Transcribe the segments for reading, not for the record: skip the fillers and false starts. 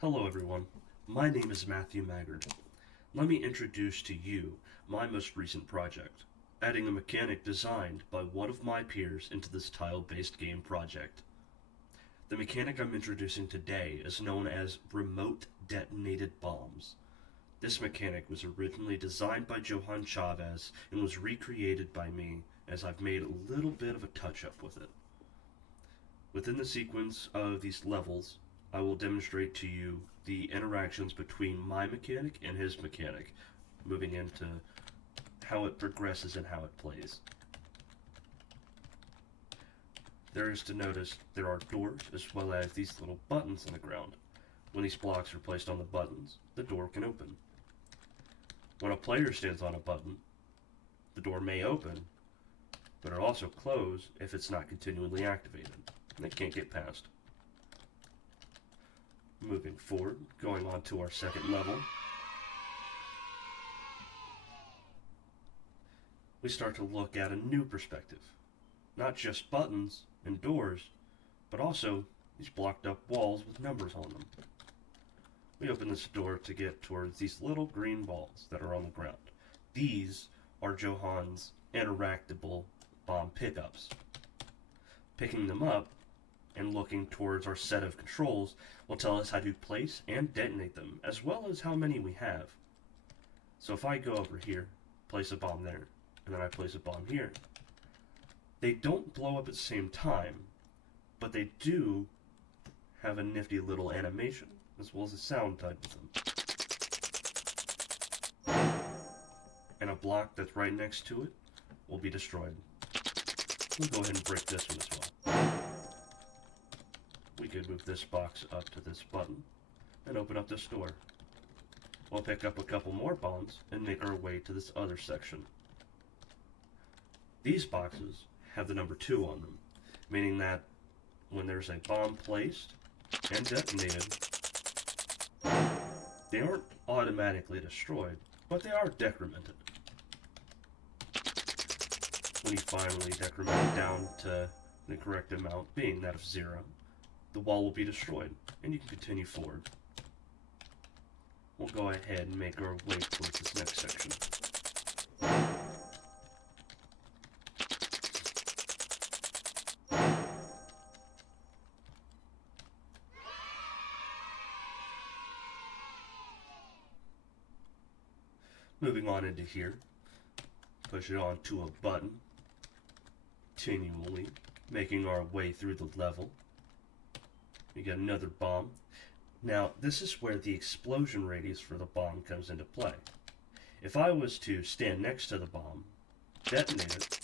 Hello everyone, my name is Matthew Maggard. Let me introduce to you my most recent project, adding a mechanic designed by one of my peers into this tile-based game project. The mechanic I'm introducing today is known as remote detonated bombs. This mechanic was originally designed by Johan Chavez and was recreated by me as I've made a little bit of a touch-up with it. Within the sequence of these levels, I will demonstrate to you the interactions between my mechanic and his mechanic, moving into how it progresses and how it plays. There is to notice there are doors as well as these little buttons on the ground. When these blocks are placed on the buttons, the door can open. When a player stands on a button, the door may open, but it'll also close if it's not continually activated. And it can't get past. Moving forward, going on to our second level, we start to look at a new perspective. Not just buttons and doors, but also these blocked up walls with numbers on them. We open this door to get towards these little green balls that are on the ground. These are Johan's interactable bomb pickups. Picking them up and looking towards our set of controls will tell us how to place and detonate them, as well as how many we have. So if I go over here, place a bomb there, and then I place a bomb here, they don't blow up at the same time, but they do have a nifty little animation, as well as a sound tied with them. And a block that's right next to it will be destroyed. We'll go ahead and break this one as well. We could move this box up to this button and open up this door. We'll pick up a couple more bombs and make our way to this other section. These boxes have the number 2 on them, meaning that when there's a bomb placed and detonated, they aren't automatically destroyed, but they are decremented. When you finally decrement it down to the correct amount, being that of 0, the wall will be destroyed, and you can continue forward. We'll go ahead and make our way towards this next section. Moving on into here, push it onto a button, continually making our way through the level. We get another bomb. Now, this is where the explosion radius for the bomb comes into play. If I was to stand next to the bomb, detonate it,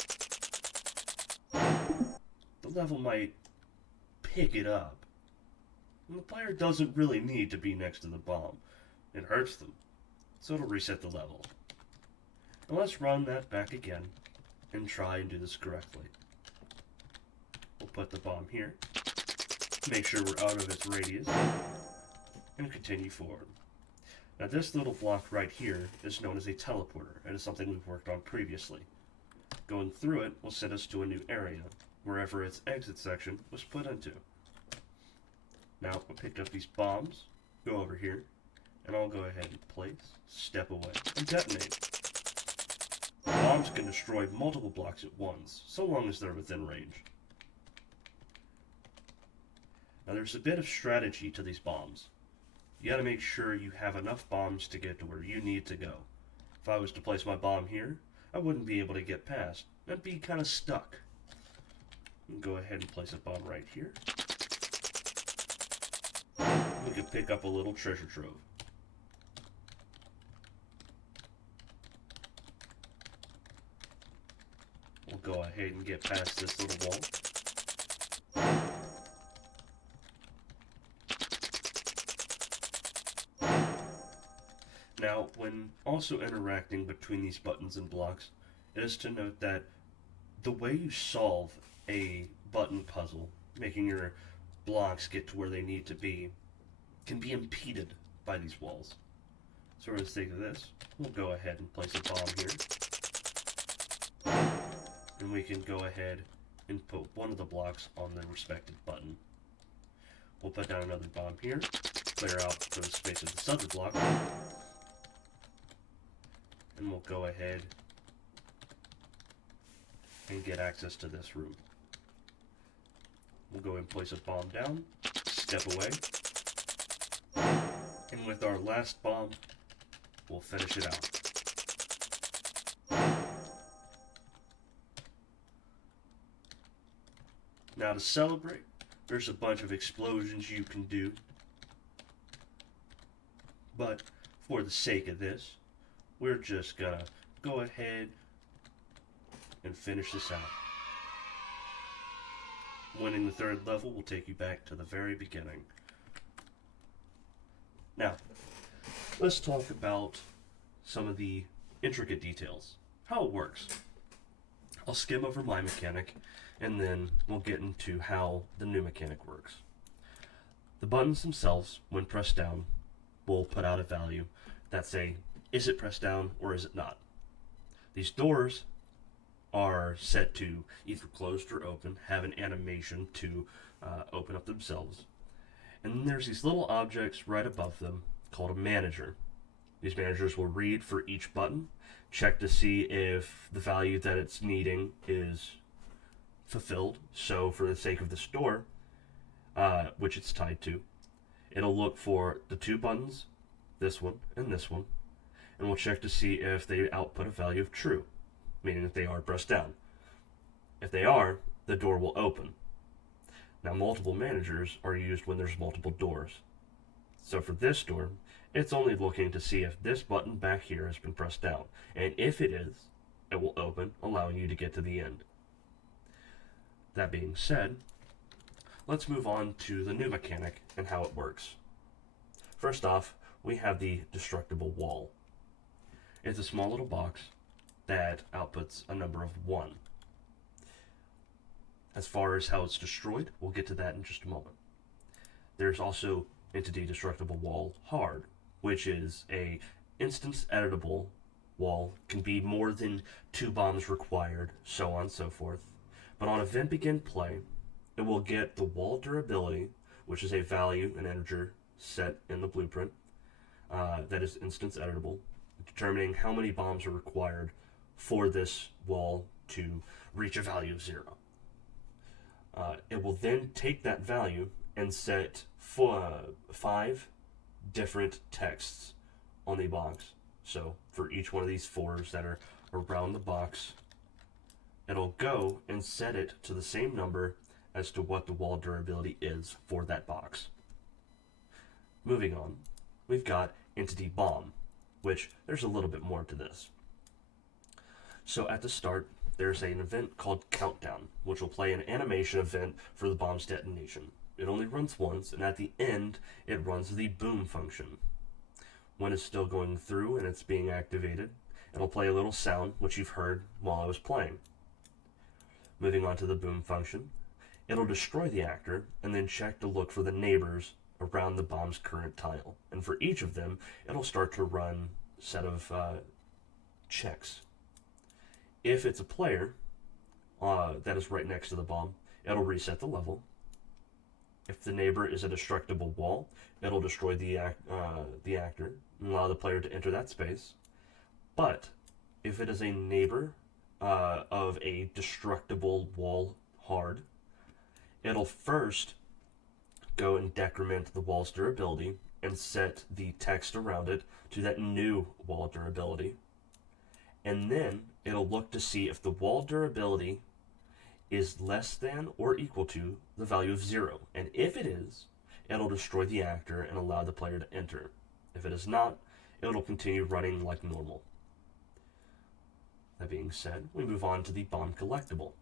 the level might pick it up. And the player doesn't really need to be next to the bomb. It hurts them, so it'll reset the level. And let's run that back again and try and do this correctly. We'll put the bomb here. Make sure we're out of its radius, and continue forward. Now this little block right here is known as a teleporter, and is something we've worked on previously. Going through it will send us to a new area, wherever its exit section was put into. Now we'll pick up these bombs, go over here, and I'll go ahead and place, step away, and detonate. Bombs can destroy multiple blocks at once, so long as they're within range. Now there's a bit of strategy to these bombs. You gotta make sure you have enough bombs to get to where you need to go. If I was to place my bomb here, I wouldn't be able to get past. I'd be kind of stuck. Go ahead and place a bomb right here. We could pick up a little treasure trove. We'll go ahead and get past this little wall. Now, when also interacting between these buttons and blocks, it is to note that the way you solve a button puzzle, making your blocks get to where they need to be, can be impeded by these walls. So for the sake of this, we'll go ahead and place a bomb here. And we can go ahead and put one of the blocks on the respective button. We'll put down another bomb here. clear out those spaces this other block. And we'll go ahead and get access to this room. We'll go and place a bomb down, step away, and with our last bomb, we'll finish it out. Now to celebrate, there's a bunch of explosions you can do, but for the sake of this, we're just gonna go ahead and finish this out. Winning the third level will take you back to the very beginning. Now, let's talk about some of the intricate details, how it works. I'll skim over my mechanic, and then we'll get into how the new mechanic works. The buttons themselves, when pressed down, will put out a value that say, is it pressed down or is it not? These doors are set to either closed or open, have an animation to open up themselves. And then there's these little objects right above them called a manager. These managers will read for each button, check to see if the value that it's needing is fulfilled. So for the sake of this door, which it's tied to, it'll look for the two buttons, this one and this one, and we'll check to see if they output a value of true, meaning that they are pressed down. If they are, the door will open. Now multiple managers are used when there's multiple doors. So for this door, it's only looking to see if this button back here has been pressed down, and if it is, it will open, allowing you to get to the end. That being said, let's move on to the new mechanic and how it works. First off, we have the destructible wall. It's a small little box that outputs a number of 1. As far as how it's destroyed, we'll get to that in just a moment. There's also entity destructible wall hard, which is a instance editable wall, can be more than 2 bombs required, so on and so forth. But on event begin play, it will get the wall durability, which is a value, an integer set in the blueprint, that is instance editable, determining how many bombs are required for this wall to reach a value of 0. It will then take that value and set 5 different texts on the box. So for each one of these 4s that are around the box, it'll go and set it to the same number as to what the wall durability is for that box. Moving on, we've got entity bomb, which there's a little bit more to this. So at the start, there's an event called countdown, which will play an animation event for the bomb's detonation. It only runs once, and at the end, it runs the boom function. When it's still going through and it's being activated, it'll play a little sound, which you've heard while I was playing. Moving on to the boom function, it'll destroy the actor and then check to look for the neighbors around the bomb's current tile. And for each of them, it'll start to run a set of checks. If it's a player that is right next to the bomb, it'll reset the level. If the neighbor is a destructible wall, it'll destroy the actor and allow the player to enter that space. But if it is a neighbor of a destructible wall hard, it'll first go and decrement the wall's durability and set the text around it to that new wall durability. And then it'll look to see if the wall durability is less than or equal to the value of 0. And if it is, it'll destroy the actor and allow the player to enter. If it is not, it'll continue running like normal. That being said, we move on to the bomb collectible.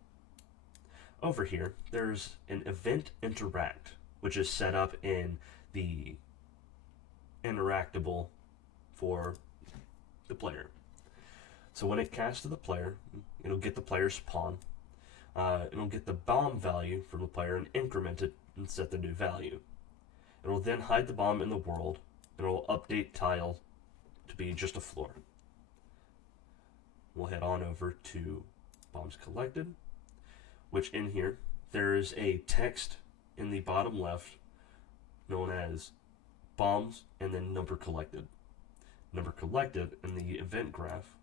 Over here, there's an event interact, which is set up in the interactable for the player. So when it casts to the player, it'll get the player's pawn. It'll get the bomb value from the player and increment it and set the new value. It'll then hide the bomb in the world, and it'll update tile to be just a floor. We'll head on over to bombs collected, which in here, there is a text in the bottom left known as bombs, and then number collected. Number collected in the event graph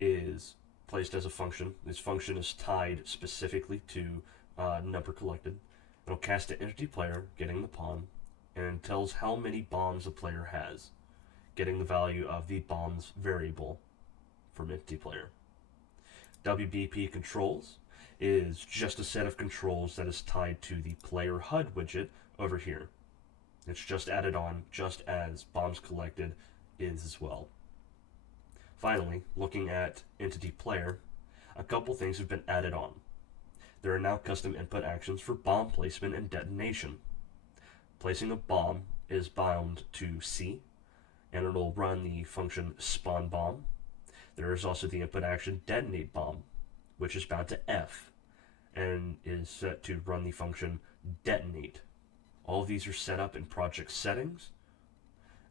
is placed as a function. This function is tied specifically to number collected. It'll cast an entity player, getting the pawn, and tells how many bombs a player has, getting the value of the bombs variable from entity player. WBP controls is just a set of controls that is tied to the player HUD widget over here. It's just added on, just as bombs collected is as well. Finally, looking at entity player, a couple things have been added on. There are now custom input actions for bomb placement and detonation. Placing a bomb is bound to C, and it'll run the function spawn bomb. There is also the input action detonate bomb, which is bound to F, and is set to run the function detonate. All of these are set up in project settings,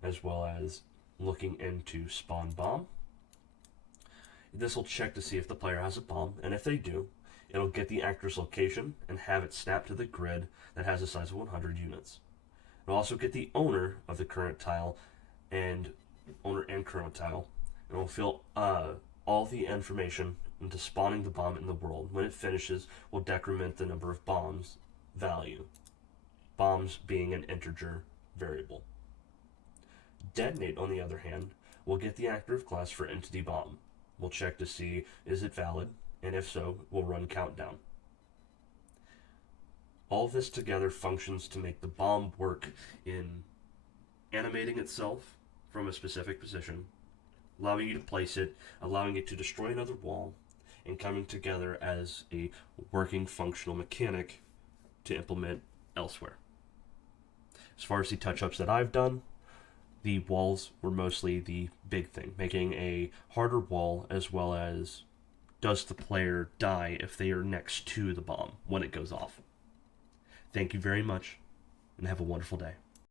as well as looking into spawn bomb. This will check to see if the player has a bomb, and if they do, it'll get the actor's location and have it snapped to the grid that has a size of 100 units. It'll also get the owner of the current tile and current tile, and it'll fill all the information into spawning the bomb in the world. When it finishes, we'll decrement the number of bombs value. Bombs being an integer variable. Detonate, on the other hand, will get the actor of class for entity bomb. We'll check to see is it valid, and if so, we'll run countdown. All this together functions to make the bomb work in animating itself from a specific position, allowing you to place it, allowing it to destroy another wall, and coming together as a working functional mechanic to implement elsewhere. As far as the touch-ups that I've done, the walls were mostly the big thing, making a harder wall, as well as does the player die if they are next to the bomb when it goes off. Thank you very much, and have a wonderful day.